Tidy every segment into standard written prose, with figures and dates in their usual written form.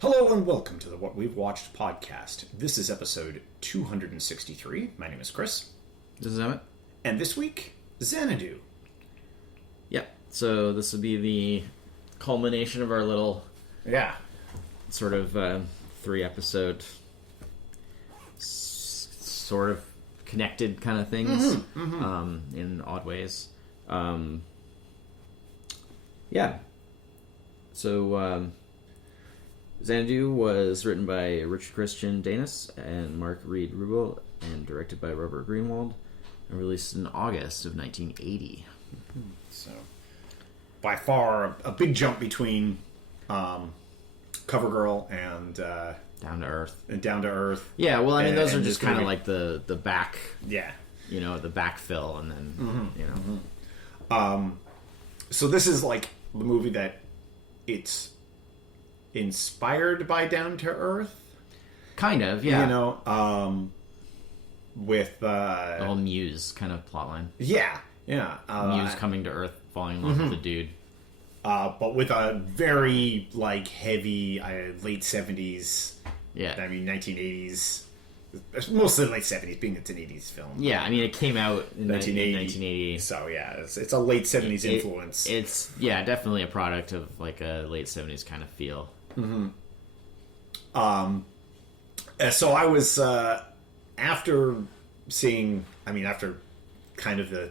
Hello and welcome to the What We've Watched podcast. This is episode 263. My name is Chris. This is Emmett. And this week, Xanadu. Yep. So this will be the culmination of our little sort of 3-episode sort of connected kind of things in odd ways. So Xanadu was written by Richard Christian Danis and Mark Reed Rubel and directed by Robert Greenwald and released in August of 1980. So, by far, a big jump between CoverGirl and Down to Earth. Down to Earth. Yeah, well, I mean, those are just kind of like the back... Yeah. You know, the backfill, and then, you know. So this is like the movie that it's inspired by Down to Earth. Kind of, yeah. You know, with the whole Muse kind of plotline. Yeah. Muse coming to Earth, falling in love with the dude. But with a very, like, heavy late 70s. Yeah. I mean, 1980s. Mostly late 70s, being it's an 80s film. Yeah, I mean, it came out in 1980. So, yeah, it's a late 70s influence. It's, yeah, definitely a product of, like, a late 70s kind of feel. So I was, after kind of the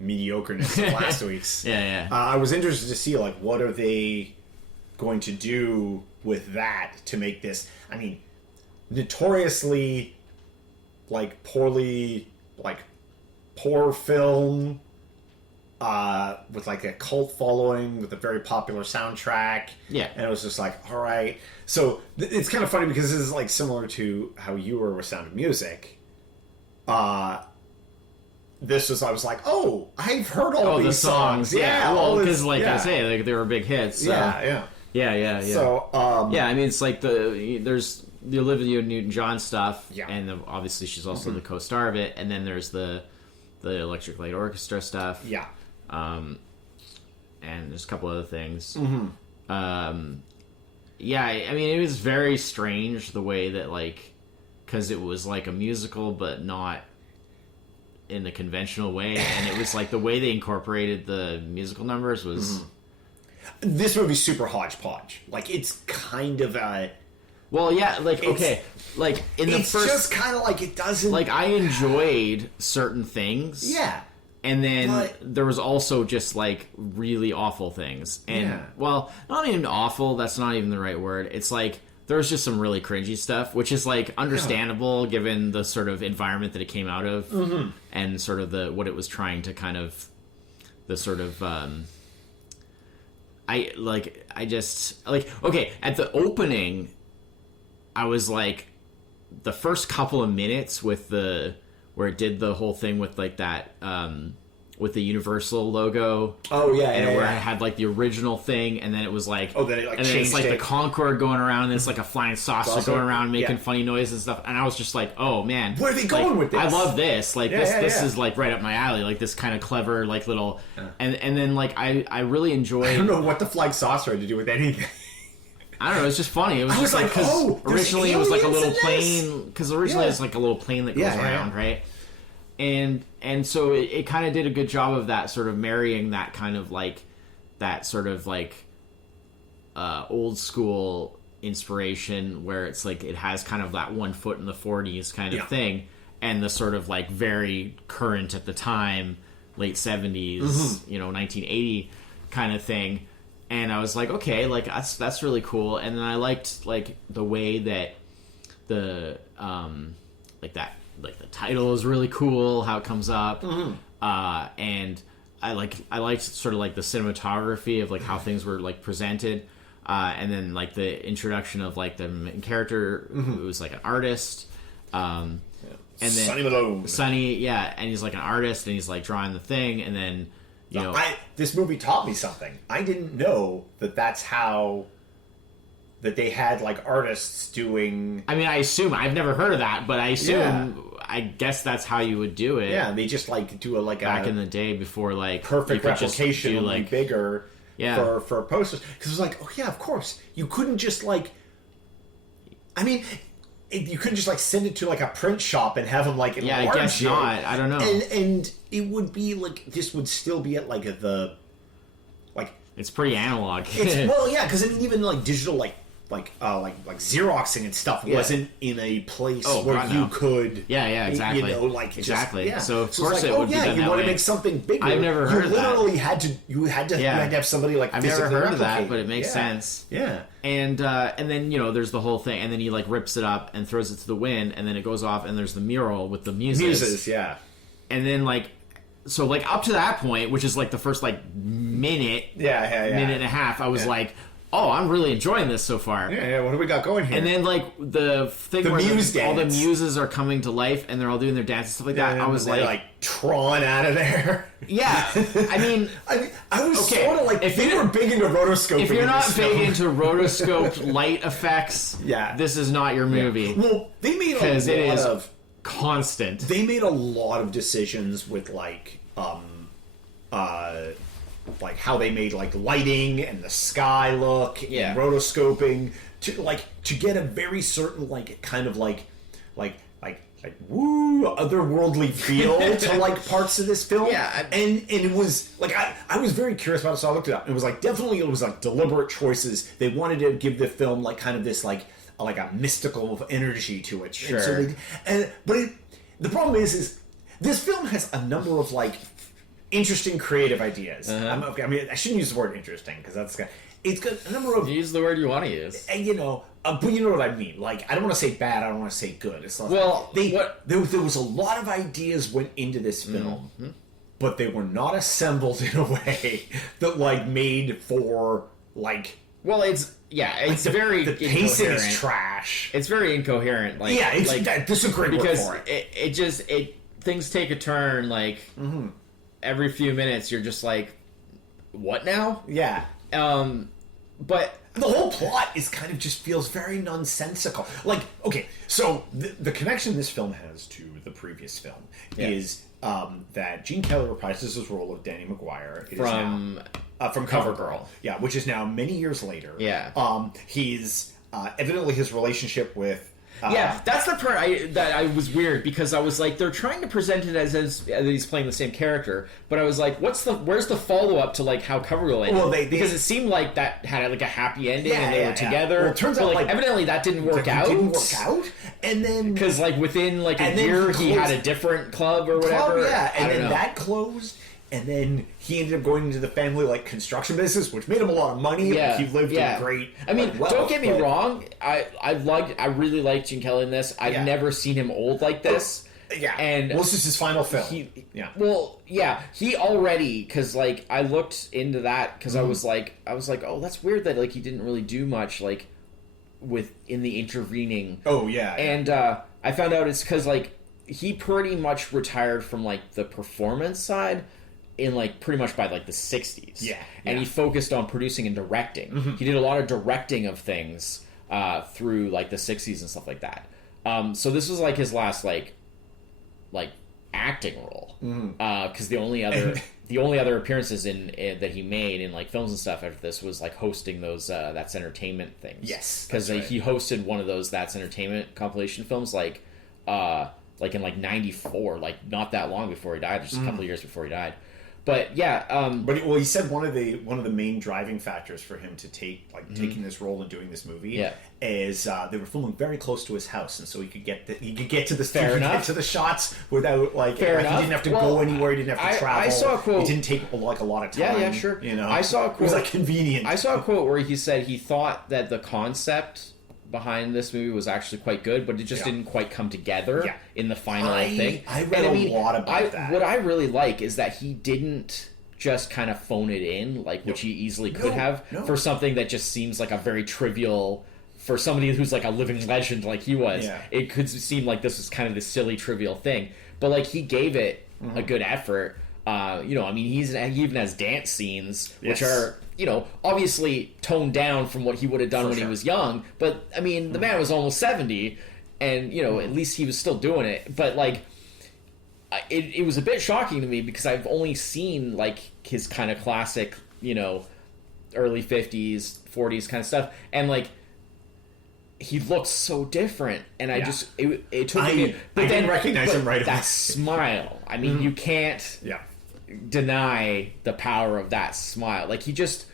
mediocreness of last week's, I was interested to see, like, what are they going to do with that to make this, I mean, notoriously, like, poor film, with, like, a cult following, with a very popular soundtrack. Yeah. And it was just like, all right. So, it's kind of funny because this is, like, similar to how you were with Sound of Music. This was, I was like, oh, I've heard all these songs. Yeah, well, because, like I say, like, they were big hits. So. Yeah. So, yeah, I mean, it's like there's the Olivia Newton-John stuff, and obviously she's also the co-star of it, and then there's the Electric Light Orchestra stuff. Yeah. And there's a couple other things. I mean, it was very strange the way that, like, because it was like a musical, but not in the conventional way, and it was like the way they incorporated the musical numbers was... This movie's super hodgepodge. Like, it's kind of a... Well, yeah, like, okay, like, in the first... It's just kind of like it doesn't... Like, I enjoyed certain things. Yeah. And then there was also just, like, really awful things. And, well, not even awful, that's not even the right word. It's like, there was just some really cringy stuff, which is, like, understandable given the sort of environment that it came out of. And sort of what it was trying to kind of... The sort of... okay, at the opening, I was like, the first couple of minutes where it did the whole thing with, like, that, with the Universal logo. Oh, yeah, and where it had, like, the original thing, and then it was like... Oh, then it, like, and then it's, like, the Concorde going around, and it's, like, a flying saucer going around making funny noises and stuff, and I was just like, oh, man. Where are they going with this? I love this. Like, this is, like, right up my alley. Like, this kind of clever, like, little... And then, like, I really enjoyed... I don't know what the flying saucer had to do with anything. I don't know, it was just funny. It was just like, originally it was like a little plane... Because originally it's like a little plane that goes around, right? And so it kind of did a good job of that, sort of marrying that kind of like that sort of like old school inspiration where it's like it has kind of that 1 foot in the 40s kind of thing, and the sort of like very current at the time late 70s, you know, 1980 kind of thing. And I was like, okay, like that's really cool. And then I liked like the way that the the title is really cool, how it comes up, and I liked sort of like the cinematography of like how things were like presented, and then like the introduction of like the main character who was like an artist, and then Sonny Malone. Sonny, and he's like an artist and he's like drawing the thing, and then you know, this movie taught me something. I didn't know that's how. That they had, like, artists doing... I mean, I assume... I've never heard of that, but I assume... I guess that's how you would do it. Yeah, they just, like, do Back in the day before, like... Perfect replication would be bigger for posters. Because it was like, oh, yeah, of course. You couldn't just, like, I mean, you couldn't just like send it to like a print shop and have them like enlarge I guess it. not. I don't know. And it would be like this would still be at like the like it's pretty analog. Well, yeah, because I mean even like digital like Xeroxing and stuff wasn't in a place where you could exactly like exactly just, so of course like, it would be done you that want way. to make something bigger. I've never heard of that. You had to have somebody like I've never heard of that, replicate. but it makes sense. Yeah. And then there's the whole thing, and then he like rips it up and throws it to the wind, and then it goes off, and there's the mural with the muses, and then like so like up to that point, which is like the first like minute and a half, I was like, oh, I'm really enjoying this so far. Yeah, what do we got going here? And then, like, the thing where all the muses are coming to life and they're all doing their dance and stuff like that, I was like Tron out of there. Yeah. I mean, I was sort of like, if they were big into rotoscoping. If you're not big into rotoscoped light effects, this is not your movie. Yeah. Well, they made a lot of... constant. They made a lot of decisions with, like how they made like lighting and the sky look and rotoscoping to get a very certain like kind of like woo otherworldly feel to like parts of this film. And it was like I was very curious about it, so I looked it up. It was like it was like deliberate choices. They wanted to give the film like kind of this like a mystical energy to it. Sure. The problem is this film has a number of like interesting creative ideas. I mean, I shouldn't use the word interesting because it's got a number of... Use the word you want to use. But you know what I mean. Like, I don't want to say bad, I don't want to say good. It's like, there was a lot of ideas went into this film, but they were not assembled in a way that like made for like... Well, it's very the pacing is trash. It's very incoherent. Like, this is a great word for it. Because things take a turn like... Every few minutes, you're just like, what now? Yeah. But the whole plot is kind of just feels very nonsensical. Like, okay, so the connection this film has to the previous film is that Gene Kelly reprises his role of Danny McGuire from CoverGirl. Yeah, which is now many years later. Yeah. He's evidently his relationship with... that's the part that I was weird because I was like, they're trying to present it as he's playing the same character, but I was like, where's the follow up to like how CoverGirl ended? Well, because it seemed like that had like a happy ending and they were together. Well, it turns out like evidently that didn't work out. And then because like within like a year he had a different club or whatever. And then that closed. And then he ended up going into the family like construction business, which made him a lot of money. Yeah, like, he lived in great. I mean, don't get me wrong. I really liked Gene Kelly in this. I've never seen him old like this. And this is his final film. He already because like I looked into that because I was like, oh, that's weird that like he didn't really do much like in the intervening. And I found out it's because like he pretty much retired from like the performance side. In like pretty much by like the 60s. And he focused on producing and directing. He did a lot of directing of things through like the 60s and stuff like that. So this was like his last like acting role. Because the only other appearances that he made in like films and stuff after this was like hosting those That's Entertainment things. Because he hosted one of those That's Entertainment compilation films like in like 94, like not that long before he died, just a couple of years before he died. But he said one of the main driving factors for him to taking this role and doing this movie is they were filming very close to his house, and so he could get to the shots without like he didn't have to go anywhere, he didn't have to travel. I saw a quote. It didn't take a lot of time. Yeah, sure. You know, I saw a quote. It was like convenient. I saw a quote where he said he thought that the concept behind this movie was actually quite good, but it just didn't quite come together in the final thing. I read a lot about that. What I really like is that he didn't just kind of phone it in, like which he easily could have for something that just seems like a very trivial. For somebody who's like a living legend like he was, it could seem like this was kind of this silly trivial thing, but like he gave it a good effort. I mean, he even has dance scenes which are obviously toned down from what he would have done when he was young, but I mean the man was almost 70 and at least he was still doing it, but like it was a bit shocking to me because I've only seen like his kind of classic early 50s 40s kind of stuff, and like he looks so different, and I just it took me. But I didn't recognize him right away. That smile, I mean, you can't deny the power of that smile. Like he just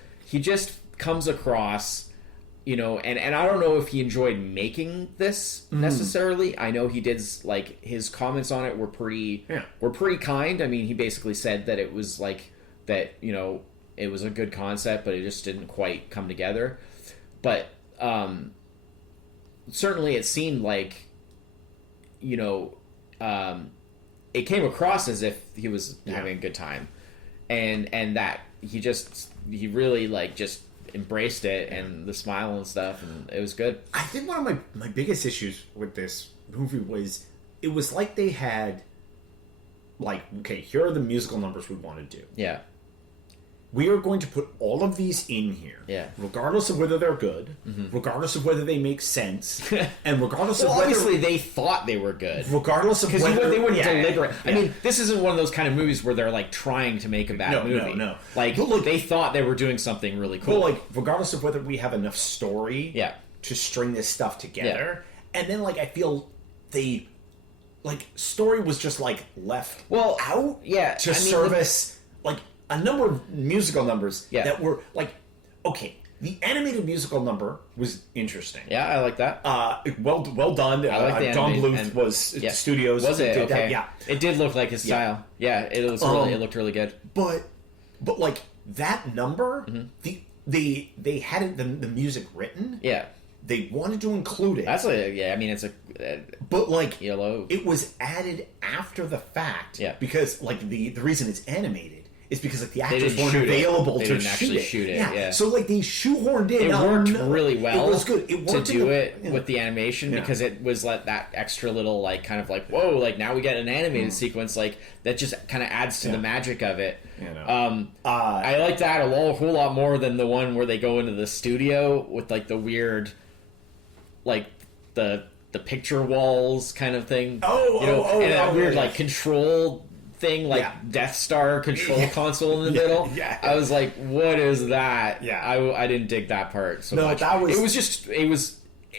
comes across, you know, and I don't know if he enjoyed making this necessarily. I know he did, like, his comments on it were pretty kind. I mean, he basically said that it was like that, you know, it was a good concept, but it just didn't quite come together. But certainly it seemed like, you know, it came across as if he was having a good time, and that he really, like, just embraced it, and the smile and stuff, and it was good. I think one of my biggest issues with this movie was it was like they had, like, okay, here are the musical numbers we want to do. Yeah. We are going to put all of these in here, regardless of whether they're good, regardless of whether they make sense, and regardless of whether... obviously they thought they were good. Regardless of whether... Because they wouldn't deliberate. I mean, this isn't one of those kind of movies where they're, like, trying to make a bad movie. No. Like, look, they thought they were doing something really cool. But, like, regardless of whether we have enough story to string this stuff together, and then, like, I feel they... Like, story was just, like, left out to service, like... a number of musical numbers that were, like, okay, the animated musical number was interesting. Yeah, I like that. Well done. I like the Don Bluth was studios. Was it? Okay. That. Yeah. It did look like his style. Yeah, it looked really good. But like, that number, they had the music written. Yeah. They wanted to include it. That's I mean, it's a... but, like, yellow. It was added after the fact. Yeah. Because, like, the reason it's animated is because, like, the actors weren't available to shoot it. Yeah. So, like, they shoehorned in. It worked really well. It was good. It worked to do it with the animation because it was like that extra little, like, kind of like, whoa, like, now we get an animated sequence, like, that just kind of adds to the magic of it. You know. I like that a whole lot more than the one where they go into the studio with, like, the weird, like, the picture walls kind of thing. And that weird, like, control thing, like Death Star control console in the middle. I was like, what is that? I didn't dig that part so much. It was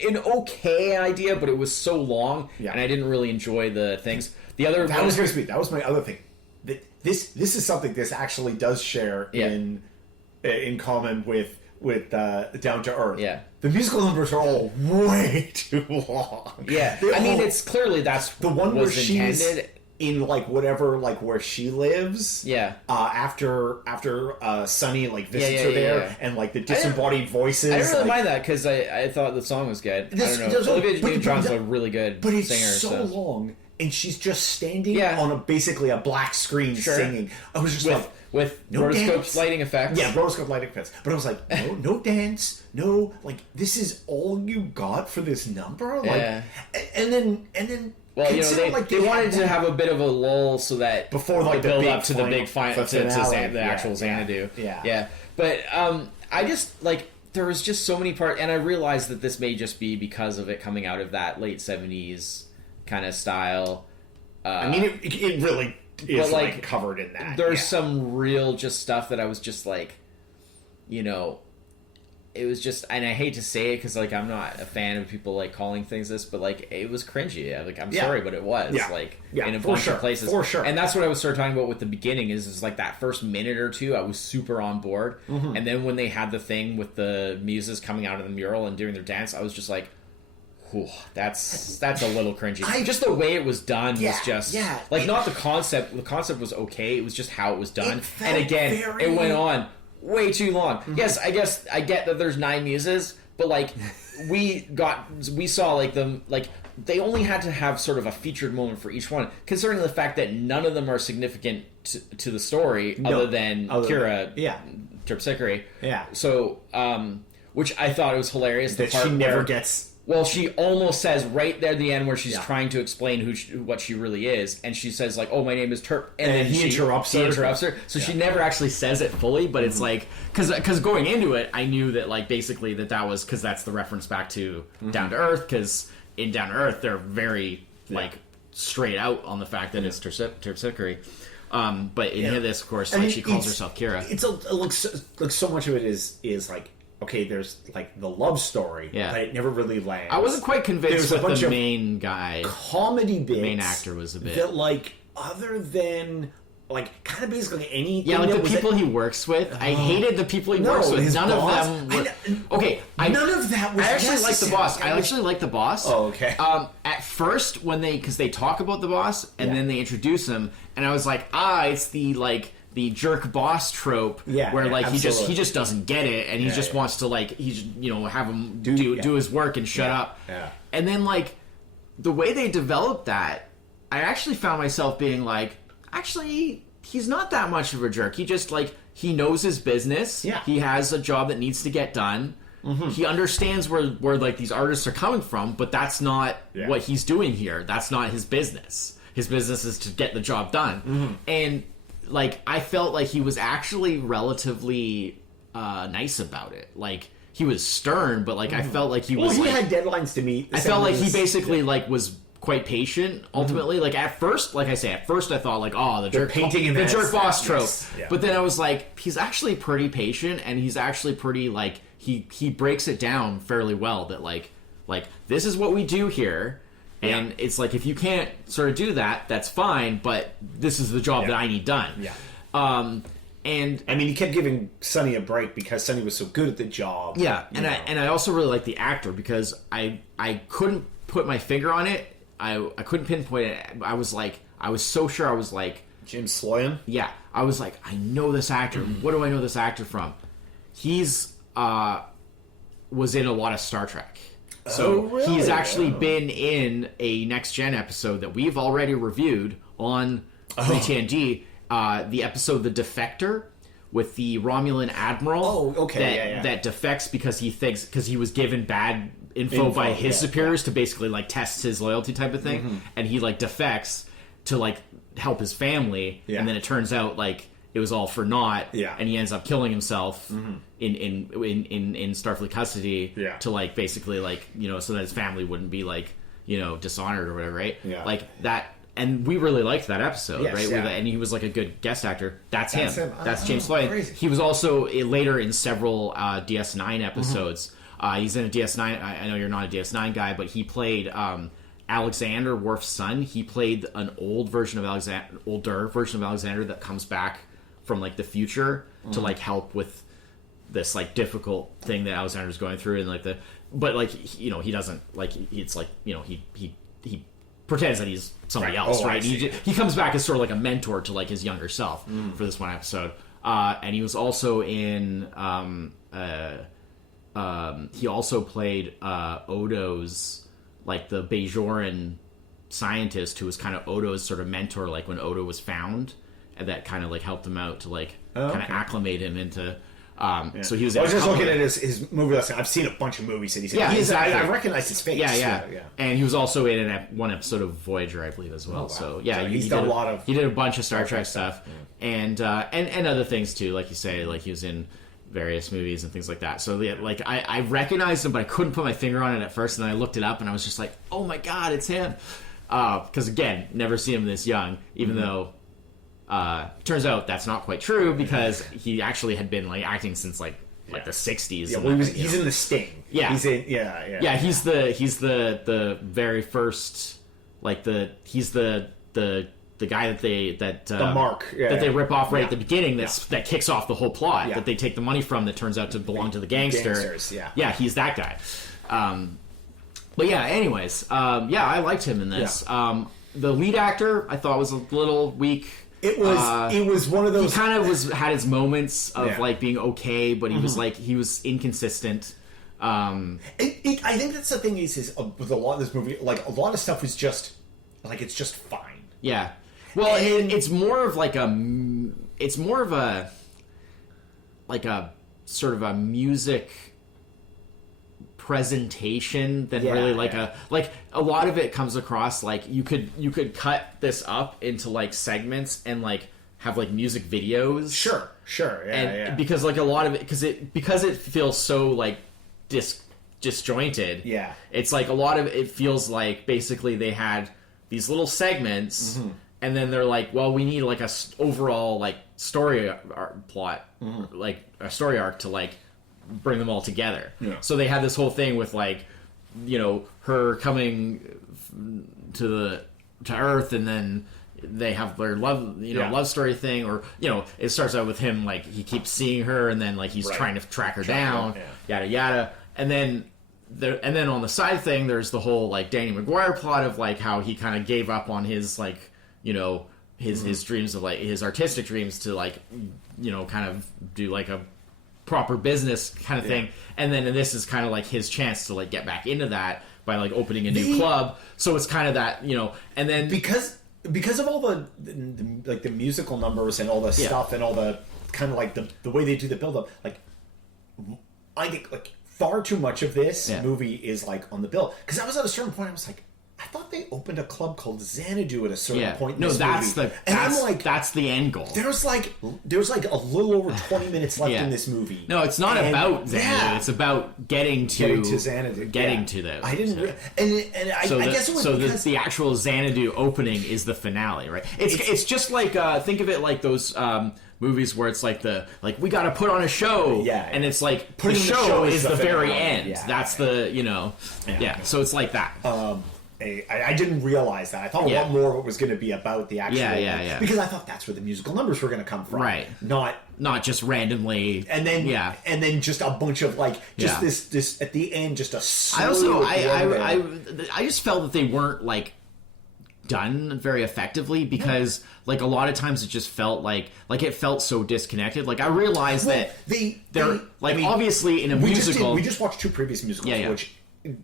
an okay idea, but it was so long, and I didn't really enjoy the things. That was my other thing. This is something this actually does share in common with Down to Earth. Yeah. The musical numbers are all way too long. Yeah. I mean, it's clearly that's the one where she's intended. In, like, whatever, like, where she lives. Yeah. After Sunny, like, visits her there, and, like, the disembodied voices. I didn't really mind that because I thought the song was good. I don't know. Olivia Newton-John's a really good singer. But it's so long, and she's just standing on basically a black screen singing. I was just with no rotoscope dance. Lighting effects. Yeah, rotoscope lighting effects. But I was like, no dance, no, like, this is all you got for this number? Like, and then well, you know, they wanted to have a bit of a lull so that before, like, the build big up to the big final to the actual Xanadu. Yeah. But I just, like, there was just so many parts, and I realized that this may just be because of it coming out of that late 70s kind of style. I mean, it really is, like, covered in that. There's some real just stuff that I was just like, you know, it was just, and I hate to say it because, like, I'm not a fan of people, like, calling things this, but, like, it was cringy. Like, I'm sorry, but it was in a bunch of places for sure. And that's what I was started talking about with the beginning is like that first minute or two I was super on board, and then when they had the thing with the muses coming out of the mural and doing their dance, I was just like, whew, that's a little cringy. Just the way it was done was just like, not the concept. The concept was okay. It was just how it was done, and again, it went on way too long. Yes, I guess I get that there's 9 muses, but, like, we saw, like, them, like, they only had to have sort of a featured moment for each one, considering the fact that none of them are significant to the story other than Kira Terpsichore. Yeah. So, which I thought it was hilarious. That she never gets... Well, she almost says right there at the end where she's trying to explain what she really is, and she says, like, "Oh, my name is Terp," and then he interrupts her. So she never actually says it fully, but it's like, because going into it, I knew that, like, basically that was because that's the reference back to Down to Earth, because in Down to Earth they're very like straight out on the fact that it's Terpsichore. But in this, of course, like, she calls herself Kira. It's like so much of it is like okay, there's like the love story, but it never really lands. I wasn't quite convinced with the main guy. Comedy bits. The main actor was a bit that, like, other than like kind of basically anything. Yeah, like the people he works with. I hated the people he works with. None boss? of them were... none of that was I actually like the boss. I actually like the boss. Oh, okay. At first, because they talk about the boss, and then they introduce him, and I was like, it's the jerk boss trope, where like absolutely. he just doesn't get it, and he just wants to like have him do his work and shut up. Yeah. And then like the way they developed that, I actually found myself being like, actually, he's not that much of a jerk. He just like he knows his business. Yeah. He has a job that needs to get done. Mm-hmm. He understands where like these artists are coming from, but that's not what he's doing here. That's not his business. His business is to get the job done. Mm-hmm. And like I felt like he was actually relatively nice about it. Like he was stern, but like I felt like he was. Well, he had deadlines to meet. I felt like he basically like was quite patient. Ultimately, like at first, like I say, I thought like, the jerk boss trope. Yes. Yeah. But then I was like, he's actually pretty patient, and he's actually pretty like he breaks it down fairly well. That like this is what we do here. And it's like, if you can't sort of do that, that's fine, but this is the job that I need done. Yeah. And I mean, he kept giving Sonny a break because Sonny was so good at the job. Yeah, and I also really like the actor because I couldn't put my finger on it. I couldn't pinpoint it. I was so sure. I was like, Jim Sloyan? Yeah. I was like, I know this actor. What do I know this actor from? He's was in a lot of Star Trek. So really? He's actually been in a Next Gen episode that we've already reviewed on 3TND, the episode The Defector, with the Romulan admiral that defects because he was given bad info by his superiors to basically like test his loyalty type of thing, and he like defects to like help his family, and then it turns out like it was all for naught, and he ends up killing himself in Starfleet custody to like basically like so that his family wouldn't be like dishonored or whatever, right? Like that. And we really liked that episode, right? And he was like a good guest actor. That's him. That's James Sloyan. He was also later in several DS9 episodes. He's in a DS9. I know you're not a DS9 guy, but he played Alexander Worf's son. He played an older version of Alexander that comes back from like the future to like help with this like difficult thing that Alexander's going through, and like he doesn't like it's like he pretends that he's somebody else, right? He comes back as sort of like a mentor to like his younger self for this one episode, and he was also in he also played Odo's like the Bajoran scientist who was kind of Odo's sort of mentor, like when Odo was found, and that kind of like helped him out to like kind of acclimate him into. So he was. I was just looking at his movie list. I've seen a bunch of movies that he's in. Exactly. I recognize his face. Yeah. And he was also in one episode of Voyager, I believe, as well. Oh, wow. So he's done a lot of. He did a bunch of Star Trek stuff, and other things too, like you say, like he was in various movies and things like that. So like I recognized him, but I couldn't put my finger on it at first, and then I looked it up, and I was just like, oh my god, it's him. Because again, never seen him this young, even though. Turns out that's not quite true because he actually had been like acting since like the 60s. Yeah, well, he's in The Sting. Yeah, he's in. He's the very first he's the guy that the mark that they rip off right at the beginning. That kicks off the whole plot that they take the money from that turns out to belong to the gangsters. He's that guy. But yeah, anyways, I liked him in this. The lead actor I thought was a little weak. It was one of those. He kind of had his moments of like being okay, but he was inconsistent. I think that's the thing is with a lot of this movie, like a lot of stuff is just like it's just fine. Yeah. Well, it's more of a sort of a music presentation than really a lot of it comes across like you could cut this up into like segments and like have like music videos. Sure. Because like a lot of it because it feels so like disjointed. Yeah. It's like a lot of it feels like basically they had these little segments and then they're like, well, we need like a overall like story plot, like a story arc to like bring them all together. Yeah. So they had this whole thing with like, her coming to Earth, and then they have their love, love story thing, or it starts out with him like he keeps seeing her, and then like he's trying to track her down, yada yada, and then on the side thing, there's the whole like Danny McGuire plot of like how he kind of gave up on his like his dreams of like his artistic dreams to like kind of do like a proper business kind of thing, and then this is kind of like his chance to like get back into that by like opening a new club. So it's kind of that, and then because of all the like the musical numbers and all the stuff and all the kind of like the way they do the build up, like I think like far too much of this movie is like on the bill, because I was at a certain point I was like, I thought they opened a club called Xanadu at a certain point in this movie. I'm like, that's the end goal. There's like a little over 20 minutes left in this movie. No, it's not about Xanadu. It's about getting to Xanadu. Getting to those. I didn't. I guess it was because the actual Xanadu opening is the finale, right? It's just like think of it like those movies where it's like we got to put on a show, and it's like the show is the very end. That's the So it's like that. I didn't realize that. I thought a lot more of it was going to be about the actual because I thought that's where the musical numbers were going to come from, right? Not just randomly, and then just a bunch of like this at the end, just a I just felt that they weren't like done very effectively, because like a lot of times it just felt like it felt so disconnected. Like I realized that they're obviously in a musical. We just watched two previous musicals, which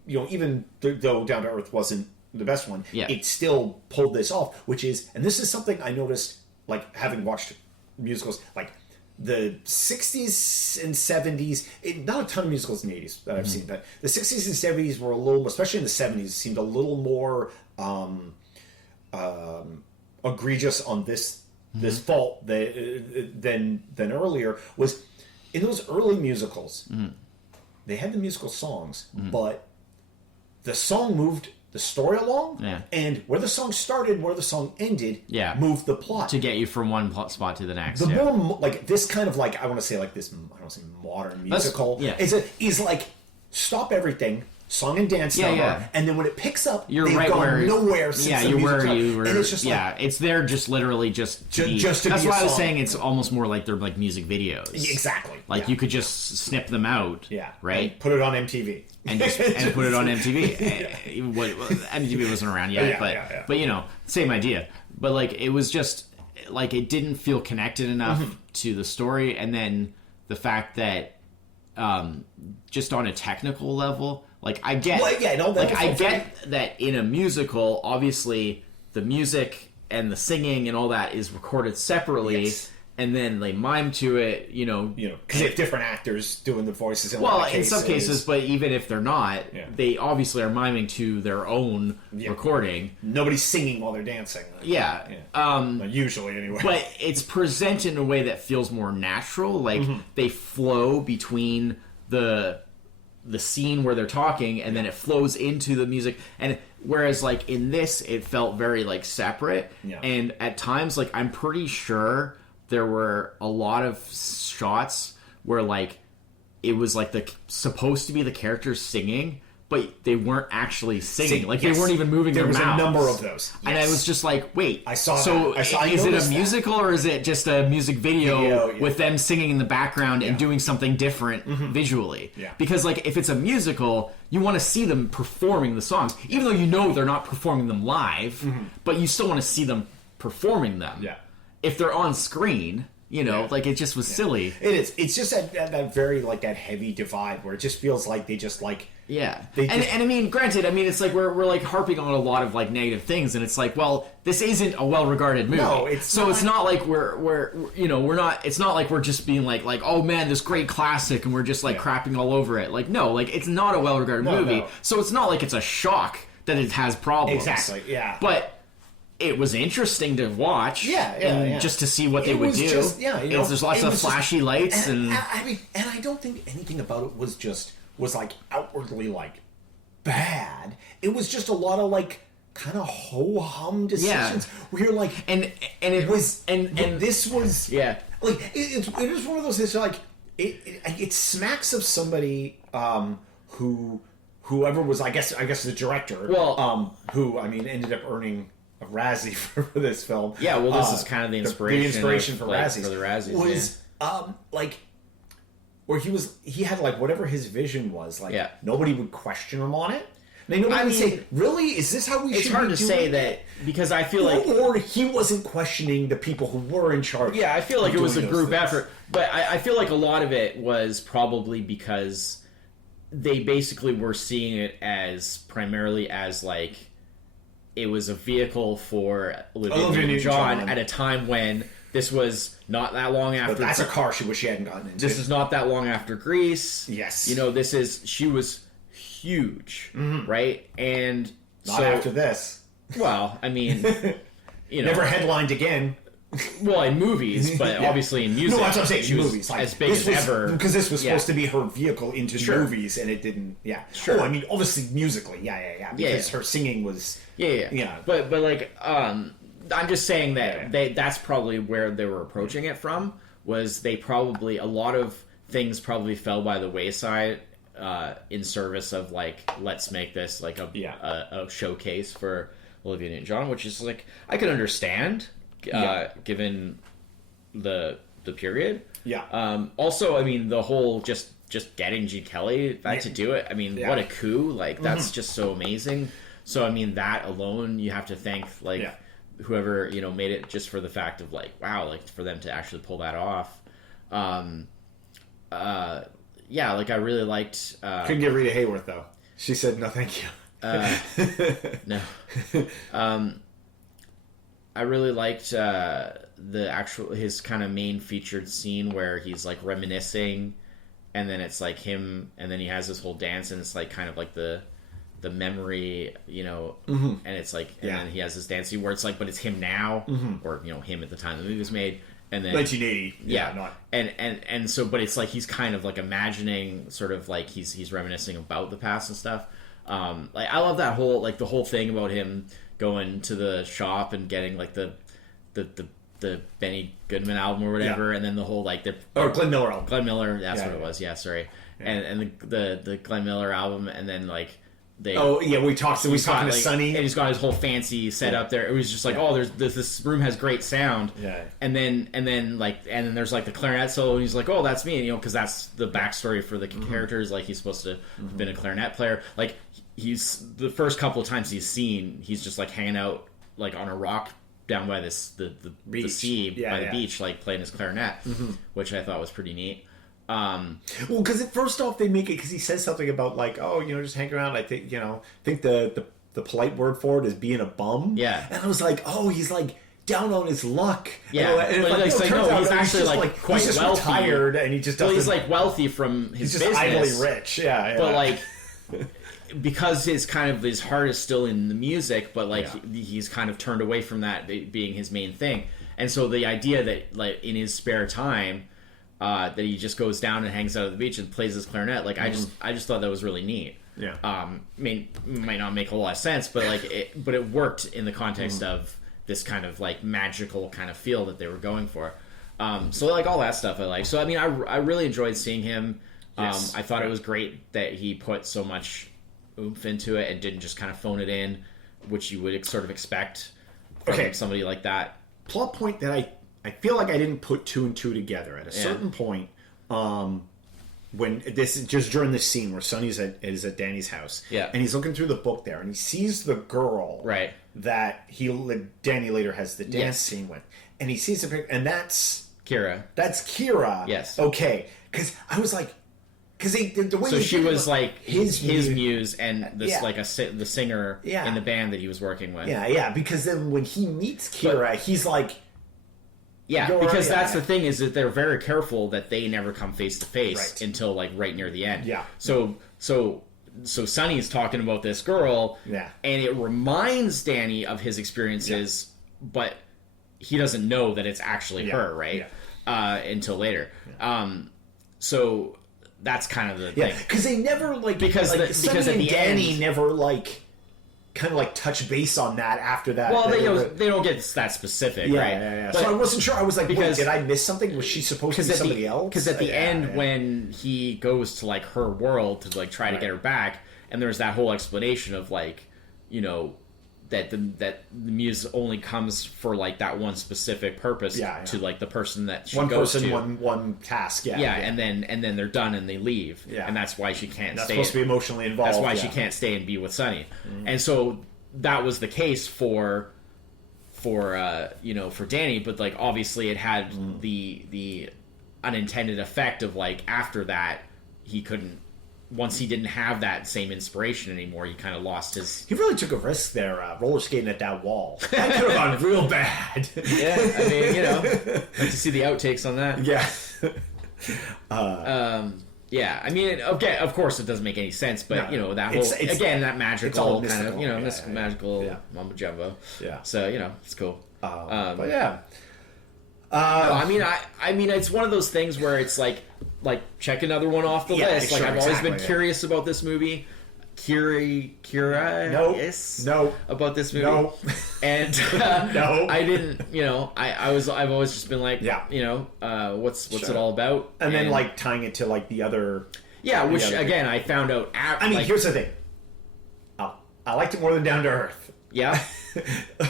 even though Down to Earth wasn't the best one, it still pulled this off. Which is, and this is something I noticed, like having watched musicals, like the 60s and 70s. Not a ton of musicals in the 80s that I've seen, but the 60s and 70s were a little, especially in the 70s, seemed a little more egregious on this fault than earlier. Was in those early musicals. They had the musical songs, but the song moved the story along, and where the song started, where the song ended, moved the plot to get you from one spot to the next. The more like this kind of like I want to say like this, I don't want to say modern musical. Is like stop everything, song and dance number, and then when it picks up, you're they've right gone where nowhere since the musical, and it's just it's there just literally just to just to that's be why a I was song. saying it's almost more like they're like music videos. Exactly. Like you could just snip them out, right? And put it on MTV. And put it on MTV. MTV wasn't around yet, but same idea. But like it was just like it didn't feel connected enough to the story, and then the fact that just on a technical level, like I get, I get that in a musical, obviously the music and the singing and all that is recorded separately. Yes. And then they mime to it, because they have different actors doing the voices. In some cases, but even if they're not, they obviously are miming to their own recording. Nobody's singing while they're dancing. Usually, anyway. But it's presented in a way that feels more natural. Like they flow between the scene where they're talking, and then it flows into the music. And whereas, like in this, it felt very like separate. Yeah. And at times, like I'm pretty sure there were a lot of shots where like it was like supposed to be the characters singing, but they weren't actually singing. They weren't even moving their mouths. There was a number of those. Yes. And I was just like, wait. I saw so that. Is it a musical or is it just a music video with them singing in the background and doing something different visually? Yeah. Because like if it's a musical, you want to see them performing the songs. Even though they're not performing them live, but you still want to see them performing them. Yeah. If they're on screen, like it just was silly. It is. It's just that very like that heavy divide where it just feels like they just like and I mean, granted, it's like we're like harping on a lot of like negative things, and it's like, well, this isn't a well-regarded movie. No, it's not like we're not. It's not like we're just being like oh man, this great classic, and we're just like crapping all over it. Like no, like it's not a well-regarded movie, so it's not like it's a shock that it has problems. Exactly. Yeah. But it was interesting to watch, just to see what they would do. There's lots of flashy lights, and I don't think anything about it was like outwardly like bad. It was just a lot of like kind of ho hum decisions where you're like, and this was like it is one of those things like it smacks of somebody whoever was I guess the director. Well, who ended up earning a Razzie for this film. Yeah, well, this is kind of the inspiration. The inspiration for Razzies. For the Razzies was where he had like whatever his vision was. Like nobody would question him on it. Nobody would say, "Really? Is this how we should?" It's hard to say that because I feel like, or he wasn't questioning the people who were in charge. Yeah, I feel like it was a group effort, but I feel like a lot of it was probably because they basically were seeing it as primarily as like it was a vehicle for Olivia Newton-John at a time when this was not that long after. But that's a car she wish she hadn't gotten into. This is not that long after Grease. Yes, she was huge, right? And not after this. Well, never headlined again. Well, in movies, but obviously in music. No, that's what I'm saying. She in was movies, as big as ever. Because this was supposed to be her vehicle into movies, and it didn't. Yeah, sure. Oh, obviously musically, because her singing was. Yeah. But I'm just saying that that's probably where they were approaching it from. Was they probably a lot of things probably fell by the wayside. In service of like, let's make this like a showcase for Olivia Newton-John, which is like I could understand, given the period. Yeah. Also, the whole just getting Gene Kelly to do it. What a coup! Like that's just so amazing. So that alone, you have to thank whoever made it just for the fact of like wow, like for them to actually pull that off. Yeah, like I really liked. Couldn't get Rita Hayworth though. She said no, thank you. No. I really liked his kind of main featured scene where he's like reminiscing, and then it's like him, and then he has this whole dance, and it's like kind of like the memory, and it's like, and then he has this dancing where it's like, but it's him now, or him at the time the movie was made. And then 1980, and so, but it's like he's kind of like imagining, sort of like he's reminiscing about the past and stuff. Like I love that whole the whole thing about him going to the shop and getting like the Benny Goodman album or whatever, and then the whole Glenn Miller album. Glenn Miller, that's what it was. Yeah, sorry, and the Glenn Miller album, and then like. We talked to Sonny, and he's got his whole fancy setup there. It was just like, this room has great sound, and then there's like the clarinet solo, and he's like, oh, that's me, because that's the backstory for the characters. Like he's supposed to have been a clarinet player. Like he's the first couple of times he's just like hanging out like on a rock down by the sea by the beach, like playing his clarinet, which I thought was pretty neat. Well, because first off they make it because he says something about like, just hang around. I think the polite word for it is being a bum. Yeah, and I was like, oh, he's like down on his luck. Yeah, and he's actually like quite he's just wealthy. Retired, and he just doesn't. Well, he's like wealthy from his business. He's just idly rich. Yeah. But like. Because his heart is still in the music, but like he's kind of turned away from that being his main thing, and so the idea that like in his spare time. That he just goes down and hangs out at the beach and plays his clarinet. Like I just thought that was really neat. Yeah. It might not make a lot of sense, but like it worked in the context of this kind of like magical kind of feel that they were going for. So like all that stuff I like. So I really enjoyed seeing him. I thought it was great that he put so much oomph into it and didn't just kind of phone it in, which you would sort of expect from somebody like that. Plot point that I feel like I didn't put two and two together. At a certain point, when this is just during this scene where Sonny's is at Danny's house, and he's looking through the book there, and he sees the girl that Danny later has the dance scene with, and he sees the picture, and that's Kira. That's Kira. Yes. Okay, because I was like, because the way so she was like his muse and this like the singer in the band that he was working with. Yeah. Because then when he meets Kira, he's like. Yeah, because that's the thing is that they're very careful that they never come face to face until like right near the end. Yeah. So Sonny's talking about this girl. Yeah. And it reminds Danny of his experiences, but he doesn't know that it's actually her, right? Yeah. Until later. Yeah. So that's kind of the thing. Because they never like because at the Danny end never like. kind of like touch base on that after that. Well, they don't get that specific, right? Yeah. But, so I wasn't sure. I was like, because, did I miss something? Was she supposed to be somebody else? Because at the end, when he goes to like her world to like try to get her back, and there's that whole explanation of like, you know, that the muse only comes for like that one specific purpose to like the person that she goes to. One task. And then they're done and they leave. And that's why she can't stay. Supposed to be emotionally involved. That's why she can't stay and be with Sonny. And so that was the case for Danny, but like obviously it had the unintended effect of like after that he couldn't. Once he didn't have that same inspiration anymore, he kind of lost his... He really took a risk there, roller skating at that wall. That could have gone real bad. Yeah, I mean, you know, like to see the outtakes on that. Yeah. Yeah, I mean, okay, of course it doesn't make any sense, but, you know, that whole... again, that magical kind of, you know, magical mumbo jumbo. Yeah. So, you know, it's cool. But yeah. I mean, it's one of those things where it's like check another one off the list. Like I've always been curious about this movie, curious about this movie, and I didn't. You know, I've always just been like, you know, what's it all about? And then like tying it to like the other, which again I found out. I mean, here's the thing. I liked it more than Down to Earth. Yeah.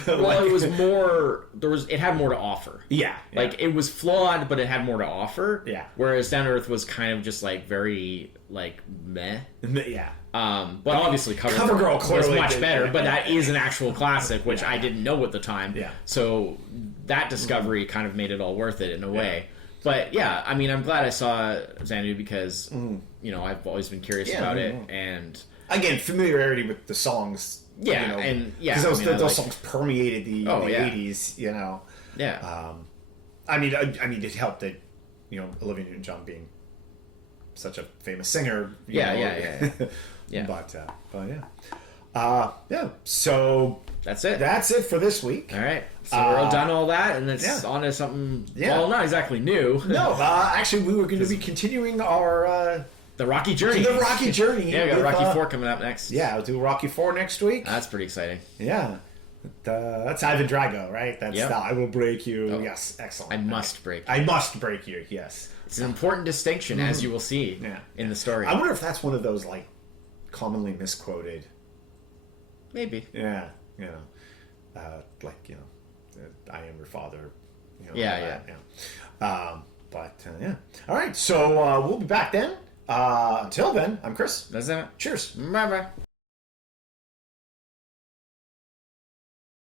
Well, it was more. It had more to offer. Yeah. Like it was flawed, but it had more to offer. Yeah. Whereas Down to Earth was kind of just like very like meh. Yeah. But obviously Cover Girl was much better. But that is an actual classic, which I didn't know at the time. Yeah. So that discovery kind of made it all worth it in a way. But yeah, I mean, I'm glad I saw Xanadu because you know I've always been curious about it, and again, familiarity with the songs. Yeah, you know, and because those songs permeated the 80s, you know. Yeah. I mean, it helped that, you know, Olivia Newton-John being such a famous singer. Yeah. But yeah. So that's it. That's it for this week. All right. So we're all done all that, and it's on to something. Yeah. Well, not exactly new. No. Actually, we were going to be continuing our. The Rocky Journey. The Rocky Journey. Yeah, we got Rocky 4 coming up next. Yeah, I'll do Rocky 4 next week. That's pretty exciting. Yeah. That's Ivan Drago, right? That's I will break you. Oh. Yes, excellent. I must break you. I must break you, yes. It's an important distinction, as you will see in the story. I wonder if that's one of those, like, commonly misquoted. Maybe. Yeah, you know. Like, you know, I am your father. You know, yeah. But, yeah. All right, so we'll be back then. Until then, I'm Chris. That's it. Cheers. Bye-bye.